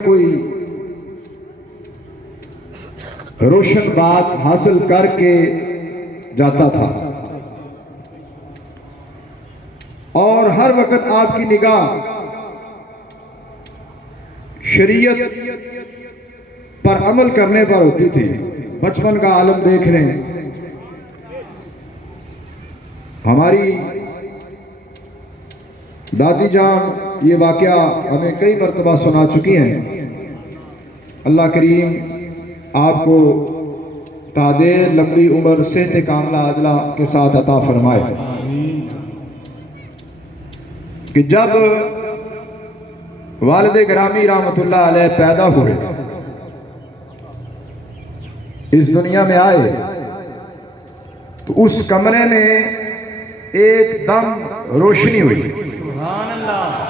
کوئی روشن بات حاصل کر کے جاتا تھا اور ہر وقت آپ کی نگاہ شریعت پر عمل کرنے پر ہوتی تھی۔ بچپن کا عالم دیکھ رہے ہیں، ہماری دادی جان یہ واقعہ ہمیں کئی مرتبہ سنا چکی ہیں۔ اللہ کریم آپ کو تادیر لمبی عمر صحت کاملہ عاجلہ کے ساتھ عطا فرمائے کہ جب والد گرامی رحمت اللہ علیہ پیدا ہوئے، اس دنیا میں آئے، تو اس کمرے میں ایک دم روشنی ہوئی۔ سبحان اللہ۔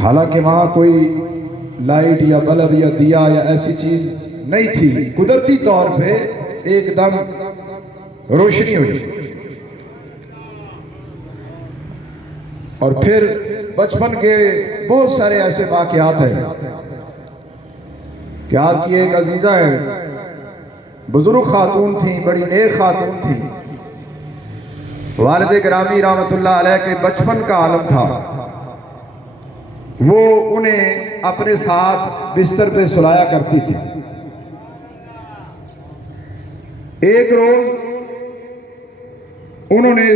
حالانکہ وہاں کوئی لائٹ یا بلب یا دیا یا ایسی چیز نہیں تھی، قدرتی طور پہ ایک دم روشنی ہوئی۔ اور پھر بچپن کے بہت سارے ایسے واقعات ہیں کہ آپ کی ایک عزیزہ ہے، بزرگ خاتون تھیں، بڑی نیک خاتون تھیں، والد گرامی رحمت اللہ علیہ کے بچپن کا عالم تھا، وہ انہیں اپنے ساتھ بستر پہ سلایا کرتی تھی۔ ایک روز انہوں نے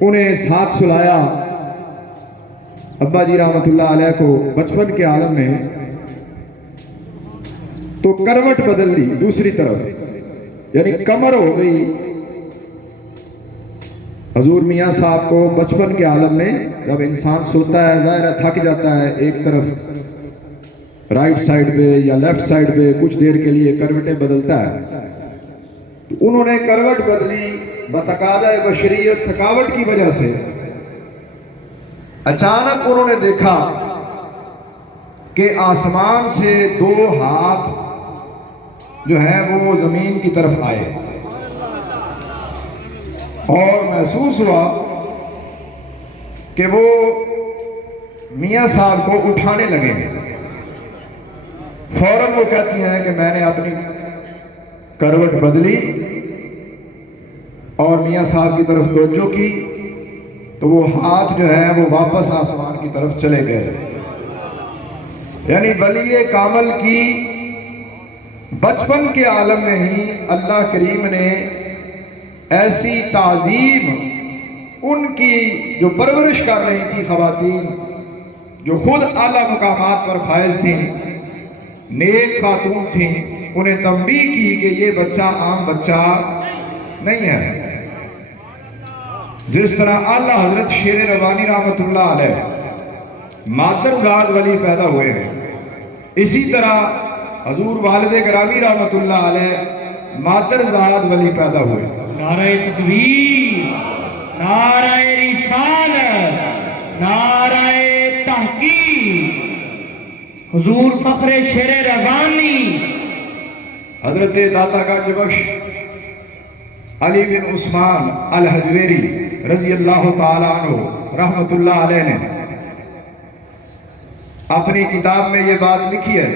انہیں ساتھ سلایا، ابا جی رحمت اللہ علیہ کو بچپن کے عالم میں، تو کروٹ بدل لی دوسری طرف، یعنی کمر ہو گئی۔ حضور میاں صاحب کو بچپن کے عالم میں جب انسان سوتا ہے، ظاہر ہے تھک جاتا ہے، ایک طرف رائٹ سائڈ پہ یا لیفٹ سائڈ پہ کچھ دیر کے لیے کروٹیں بدلتا ہے، تو انہوں نے کروٹ بدلی بتقاضۂ بشریت، تھکاوٹ کی وجہ سے۔ اچانک انہوں نے دیکھا کہ آسمان سے دو ہاتھ جو ہیں وہ زمین کی طرف آئے، اور محسوس ہوا کہ وہ میاں صاحب کو اٹھانے لگے۔ فوراً وہ کہتی ہیں کہ میں نے اپنی کروٹ بدلی اور میاں صاحب کی طرف توجہ کی، تو وہ ہاتھ جو ہے وہ واپس آسمان کی طرف چلے گئے۔ یعنی ولی کامل کی بچپن کے عالم میں ہی اللہ کریم نے ایسی تعظیم ان کی جو پرورش کر رہی تھی خواتین، جو خود اعلیٰ مقامات پر فائز تھیں، نیک خاتون تھیں، انہیں تنبیہ کی کہ یہ بچہ عام بچہ نہیں ہے۔ جس طرح اعلیٰ حضرت شیر ربانی رحمت اللہ علیہ مادر ذات ولی پیدا ہوئے ہیں، اسی طرح حضور والد گرامی رحمت اللہ علیہ مادر ذات ولی پیدا ہوئے۔ نعرہ تکبیر، نعرہ رسالت، نعرہ تحقیق، حضور فخر شیر ربانی حضرت داتا گنج بخش علی بن عثمان الحجویری رضی اللہ تعالیٰ عنہ رحمت اللہ علیہ نے اپنی کتاب میں یہ بات لکھی ہے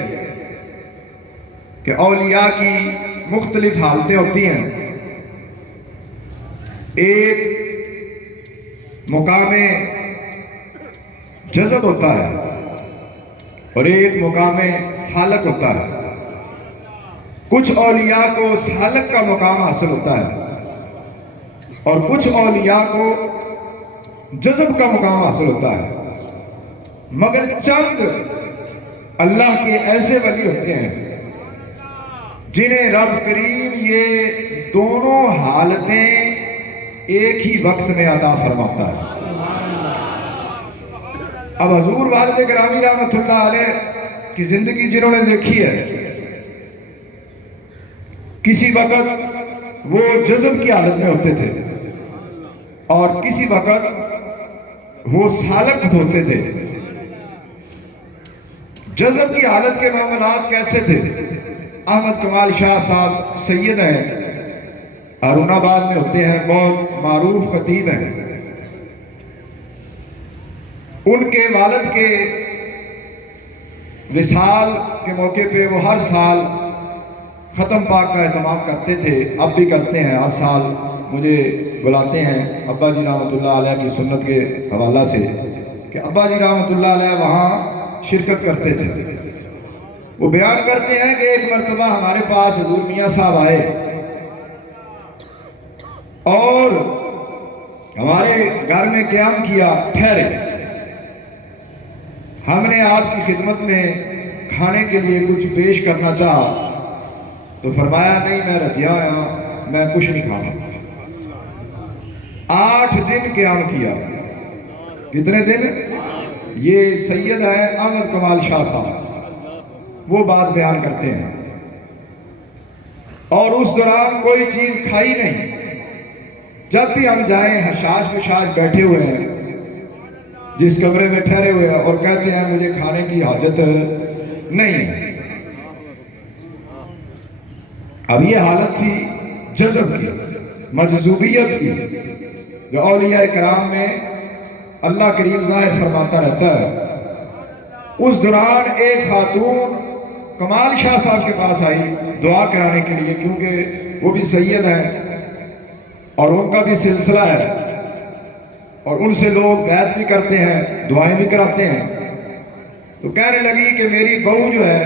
کہ اولیاء کی مختلف حالتیں ہوتی ہیں۔ ایک مقام جذب ہوتا ہے اور ایک مقام سالک ہوتا ہے۔ کچھ اولیاء کو سالک کا مقام حاصل ہوتا ہے اور کچھ اولیاء کو جذب کا مقام حاصل ہوتا ہے، مگر چند اللہ کے ایسے ولی ہوتے ہیں جنہیں رب کریم یہ دونوں حالتیں ایک ہی وقت میں عطا فرماتا ہے۔ اب حضور والد گرامی رحمت اللہ علیہ کی زندگی جنہوں نے دیکھی ہے، کسی وقت وہ جذب کی حالت میں ہوتے تھے اور کسی وقت وہ سالک ہوتے تھے۔ جذب کی حالت کے معاملات کیسے تھے؟ احمد کمال شاہ صاحب سید ہیں، ارون آباد میں ہوتے ہیں، بہت معروف خطیب ہیں، ان کے والد کے وصال کے موقع پہ وہ ہر سال ختم پاک کا اہتمام کرتے تھے، اب بھی کرتے ہیں۔ ہر سال مجھے بلاتے ہیں ابا جی رحمۃ اللہ علیہ کی سنت کے حوالہ سے کہ ابا جی رحمۃ اللہ علیہ وہاں شرکت کرتے تھے۔ وہ بیان کرتے ہیں کہ ایک مرتبہ ہمارے پاس حضور میاں صاحب آئے اور ہمارے گھر میں قیام کیا، ٹھہرے، ہم نے آپ کی خدمت میں کھانے کے لیے کچھ پیش کرنا چاہا تو فرمایا نہیں، میں رجیا ہوں، میں کچھ نہیں کھانا۔ 8 دن قیام کیا۔ کتنے دن؟ یہ سید ہے احمد کمال شاہ صاحب، وہ بات بیان کرتے ہیں، اور اس دوران کوئی چیز کھائی نہیں۔ جب بھی ہم جائیں حشاش بشاش بیٹھے ہوئے ہیں جس کمرے میں ٹھہرے ہوئے ہیں، اور کہتے ہیں مجھے کھانے کی حاجت نہیں۔ اب یہ حالت تھی جذب کی، مجذوبیت کی، جو اولیاء کرام میں اللہ کریم ظاہر فرماتا رہتا ہے۔ اس دوران ایک خاتون کمال شاہ صاحب کے پاس آئی دعا کرانے کے لیے، کیونکہ وہ بھی سید ہیں اور ان کا بھی سلسلہ ہے، اور ان سے لوگ بیعت بھی کرتے ہیں، دعائیں بھی کراتے ہیں۔ تو کہنے لگی کہ میری بہو جو ہے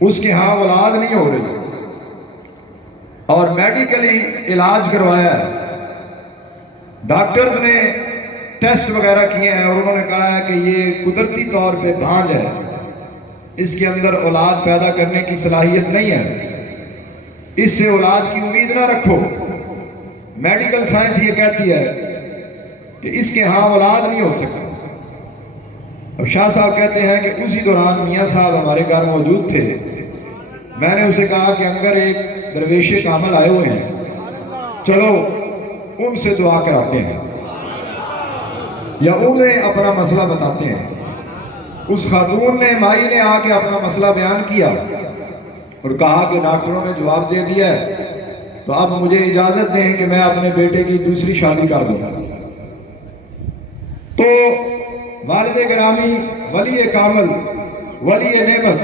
اس کے ہاں اولاد نہیں ہو رہی، اور میڈیکلی علاج کروایا ہے، ڈاکٹرز نے ٹیسٹ وغیرہ کیے ہیں اور انہوں نے کہا ہے کہ یہ قدرتی طور پہ بھانج ہے، اس کے اندر اولاد پیدا کرنے کی صلاحیت نہیں ہے، اس سے اولاد کی امید نہ رکھو۔ میڈیکل سائنس یہ کہتی ہے کہ اس کے ہاں اولاد نہیں ہو سکتا۔ اب شاہ صاحب کہتے ہیں کہ اسی دوران میاں صاحب ہمارے گھر موجود تھے۔ میں نے اسے کہا کہ اگر ایک درویش کامل آئے ہوئے ہیں، چلو ان سے دعا کراتے ہیں یا انہیں اپنا مسئلہ بتاتے ہیں۔ اس خاتون نے، مائی نے آ کے اپنا مسئلہ بیان کیا اور کہا کہ ڈاکٹروں نے جواب دے دیا ہے، تو اب مجھے اجازت دیں کہ میں اپنے بیٹے کی دوسری شادی کر دوں۔ تو والد گرامی، ولی کامل، ولی نعمت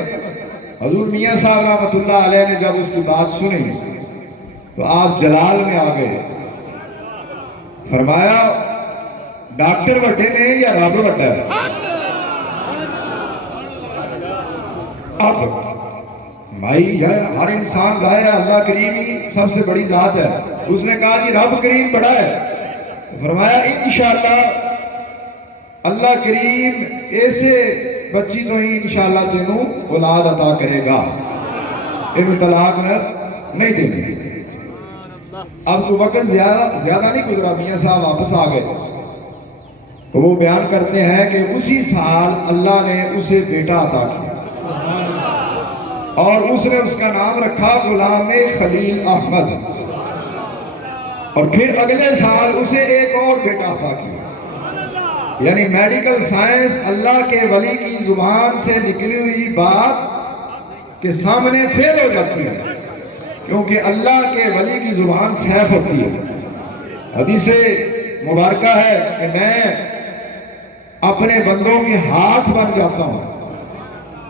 حضور میاں صاحب رحمۃ اللہ علیہ نے جب اس کی بات سنی تو آپ جلال میں آ گئے۔ فرمایا ڈاکٹر وڈے نے یا رب وڈا ہے؟ اب بھائی ہر انسان ظاہر ہے اللہ کریم ہی سب سے بڑی ذات ہے۔ اس نے کہا جی رب کریم بڑا ہے۔ فرمایا انشاءاللہ اللہ کریم ایسے بچی تو ہی انشاءاللہ تینوں اولاد عطا کرے گا، انہوں طلاق نہیں دینی۔ اب تو وقت زیادہ نہیں گزرا، میاں صاحب واپس آ گئے تو وہ بیان کرتے ہیں کہ اسی سال اللہ نے اسے بیٹا عطا کیا اور اس نے اس کا نام رکھا غلام خلیل احمد، اور پھر اگلے سال اسے ایک اور بیٹا عطا کیا۔ یعنی میڈیکل سائنس اللہ کے ولی کی زبان سے نکلی ہوئی بات کے سامنے فیل ہو جاتی ہے، کیونکہ اللہ کے ولی کی زبان سیف ہوتی ہے۔ حدیث مبارکہ ہے کہ میں اپنے بندوں کے ہاتھ بن جاتا ہوں،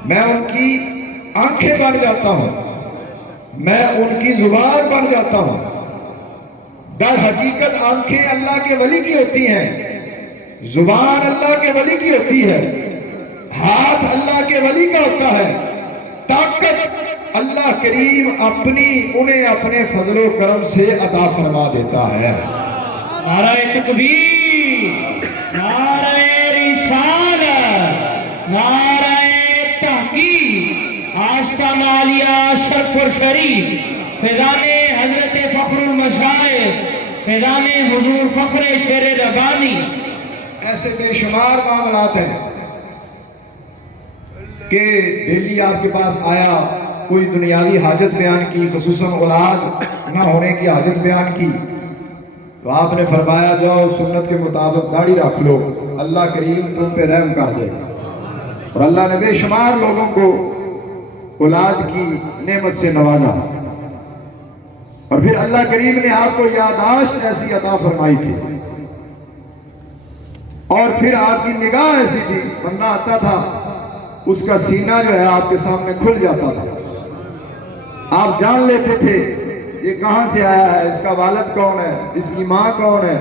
میں ان کی آنکھیں بن جاتا ہوں، میں ان کی زبان بن جاتا ہوں۔ در حقیقت آنکھیں اللہ کے ولی کی ہوتی ہیں، زبان اللہ کے ولی کی ہوتی ہے، ہاتھ اللہ کے ولی کا ہوتا ہے، طاقت اللہ کریم انہیں اپنے فضل و کرم سے عطا فرما دیتا ہے۔ نعرہ تکبیر، نعرہ رسالت، نعرہ تحقیق، آستہ مالیہ شرف شریف، فیضان حضرت فخر المشائخ، فیضان حضور فخر شیر ربانی۔ ایسے بے شمار معاملات ہیں کہ ڈیلی آپ کے پاس آیا، کوئی دنیاوی حاجت بیان کی، خصوصاً اولاد نہ ہونے کی حاجت بیان کی، تو آپ نے فرمایا جاؤ سنت کے مطابق داڑھی رکھ لو، اللہ کریم تم پہ رحم کر دے۔ اور اللہ نے بے شمار لوگوں کو اولاد کی نعمت سے نوازا، اور پھر اللہ کریم نے آپ کو یاداشت ایسی عطا فرمائی تھی، اور پھر آپ کی نگاہ ایسی تھی، بندہ آتا تھا اس کا سینہ جو ہے آپ کے سامنے کھل جاتا تھا، آپ جان لیتے تھے یہ کہاں سے آیا ہے، اس کا والد کون ہے، اس کی ماں کون ہے،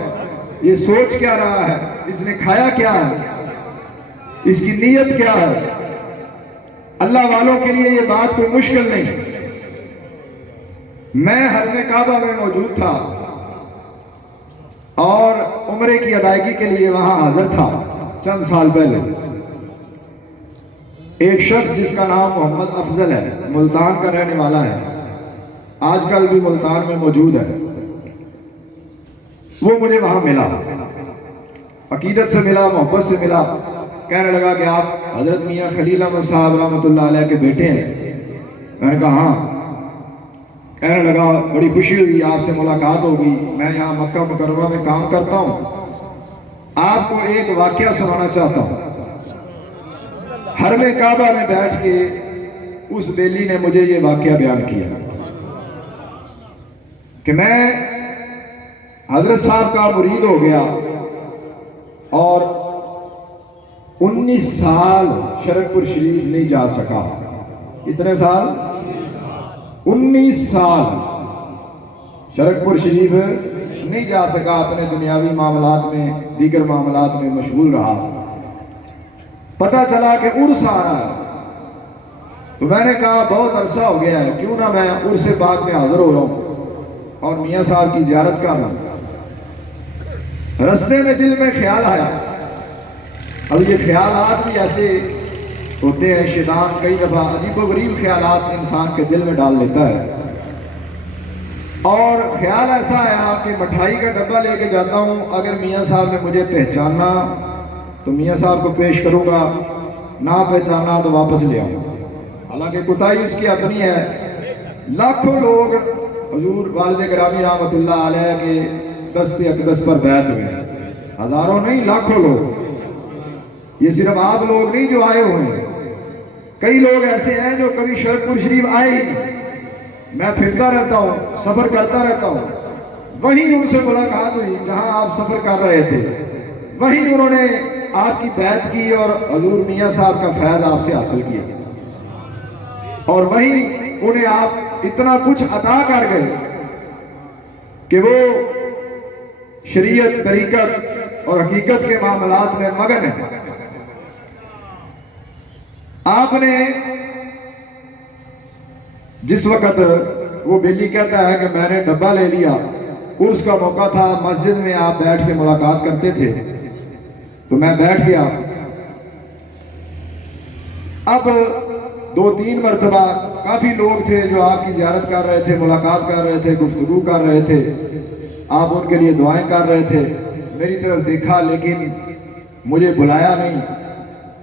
یہ سوچ کیا رہا ہے، اس نے کھایا کیا ہے، اس کی نیت کیا ہے۔ اللہ والوں کے لیے یہ بات کوئی مشکل نہیں۔ میں حرم کعبہ میں موجود تھا اور عمرے کی ادائیگی کے لیے وہاں حاضر تھا چند سال پہلے۔ ایک شخص جس کا نام محمد افضل ہے، ملتان کا رہنے والا ہے، آج کل بھی ملتان میں موجود ہے، وہ مجھے وہاں ملا، عقیدت سے ملا، محبت سے ملا، کہنے لگا کہ آپ حضرت میاں خلیل احمد صاحب رحمۃ اللہ علیہ کے بیٹے ہیں۔ میں نے کہا ہاں۔ کہنے لگا بڑی خوشی ہوئی، آپ سے ملاقات ہوگی، میں یہاں مکہ مکرمہ میں کام کرتا ہوں، آپ کو ایک واقعہ سنانا چاہتا ہوں۔ حرم کعبہ میں بیٹھ کے اس بیلی نے مجھے یہ واقعہ بیان کیا کہ میں حضرت صاحب کا مرید ہو گیا اور 19 سال شرکپور شریف نہیں جا سکا۔ کتنے سال؟ 19 سال شرکپور شریف نہیں جا سکا، اپنے دنیاوی معاملات میں، دیگر معاملات میں مشغول رہا۔ پتہ چلا کہ عرس آ رہا ہے، تو میں نے کہا بہت عرصہ ہو گیا ہے، کیوں نہ میں عرس پاک میں حاضر ہو رہا ہوں اور میاں صاحب کی زیارت کر رہا ہوں۔ رستے میں دل میں خیال آیا۔ اب یہ خیالات بھی ایسے ہوتے ہیں، شیطان کئی دفعہ عجیب و غریب خیالات انسان کے دل میں ڈال لیتا ہے، اور خیال ایسا آیا کہ مٹھائی کا ڈبہ لے کے جاتا ہوں، اگر میاں صاحب نے مجھے پہچانا تو میاں صاحب کو پیش کروں گا، نہ پہچانا تو واپس لے آؤں۔ حالانکہ کوتاہی اس کی اپنی ہے۔ لاکھوں لوگ حضور والد گرامی رحمۃ اللہ علیہ کے دست اقدس پر بیعت ہوئے، ہزاروں نہیں لاکھوں لوگ۔ یہ صرف آپ لوگ نہیں جو آئے ہوئے ہیں، کئی لوگ ایسے ہیں جو کبھی شرکپور شریف آئے ہی نہیں۔ میں پھرتا رہتا ہوں، سفر کرتا رہتا ہوں، وہیں ان سے ملاقات ہوئی جہاں آپ سفر کر رہے تھے، وہیں انہوں نے آپ کی بیعت کی اور حضور میاں صاحب کا فیض آپ سے حاصل کیا، اور وہیں انہیں آپ اتنا کچھ عطا کر گئے کہ وہ شریعت، طریقت اور حقیقت کے معاملات میں مگن ہیں۔ آپ نے جس وقت، وہ بیلی کہتا ہے کہ میں نے ڈبہ لے لیا، عرس کا موقع تھا، مسجد میں آپ بیٹھ کے ملاقات کرتے تھے، تو میں بیٹھ گیا۔ اب 2-3 مرتبہ کافی لوگ تھے جو آپ کی زیارت کر رہے تھے، ملاقات کر رہے تھے، گفتگو کر رہے تھے، آپ ان کے لیے دعائیں کر رہے تھے۔ میری طرف دیکھا لیکن مجھے بلایا نہیں۔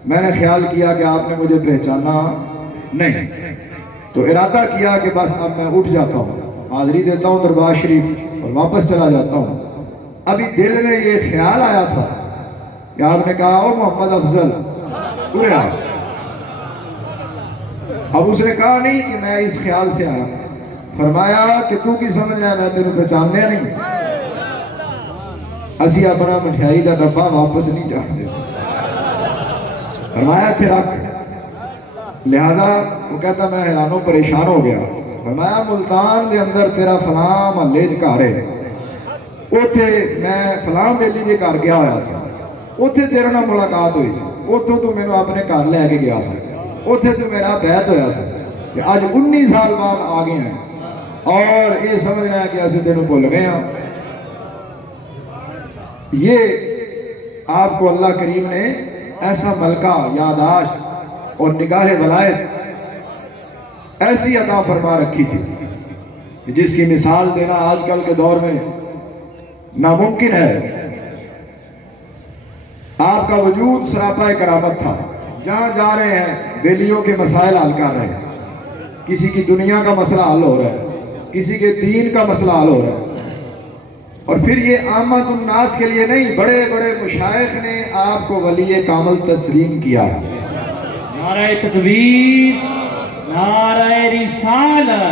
میں نے خیال کیا کہ آپ نے مجھے پہچانا نہیں، تو ارادہ کیا کہ بس اب میں اٹھ جاتا ہوں، حاضری دیتا ہوں دربار شریف اور واپس چلا جاتا ہوں۔ ابھی دل میں یہ خیال آیا تھا کہ آپ نے کہا او محمد افضل پورے آپ۔ اب اس نے کہا نہیں کہ میں اس خیال سے آیا، فرمایا کہ تو کی سمجھ رہا ہے میں تیرے پہچاننے نہیں، اسی اپنا مٹھائی کا ڈبہ واپس نہیں جانے، فرمایا تھے رکھ۔ لہذا وہ کہتا میں حیران و پریشان ہو گیا۔ فرمایا ملتان دے اندر تیرا فلاں محلے چ گھر ہے، اوتھے میں فلاں بیلی دے گھر گیا ہوا سی، اوتھے تیرے نال ملاقات ہوئی سی، اوتھوں تو مینوں اپنے گھر لے کے گیا سی، اوتھے تو میرا بیعت ہویا سی کہ آج 19 سال بعد آ گئے ہیں اور یہ سمجھ رہے ہیں کہ اسی تینوں بھول گئے ہیں۔ یہ آپ کو اللہ کریم نے ایسا ملکہ، یاداشت اور نگاہ ولایت ایسی عطا فرما رکھی تھی جس کی مثال دینا آج کل کے دور میں ناممکن ہے۔ آپ کا وجود سراپا کرامت تھا، جہاں جا رہے ہیں بیلیوں کے مسائل حل کر رہے ہیں، کسی کی دنیا کا مسئلہ حل ہو رہا ہے، کسی کے دین کا مسئلہ حل ہو رہا ہے۔ اور پھر یہ عامت الناس کے لیے نہیں، بڑے بڑے مشائخ نے آپ کو ولی کامل تسلیم کیا ہے۔ نعرہ تکبیر، نعرہ رسالت۔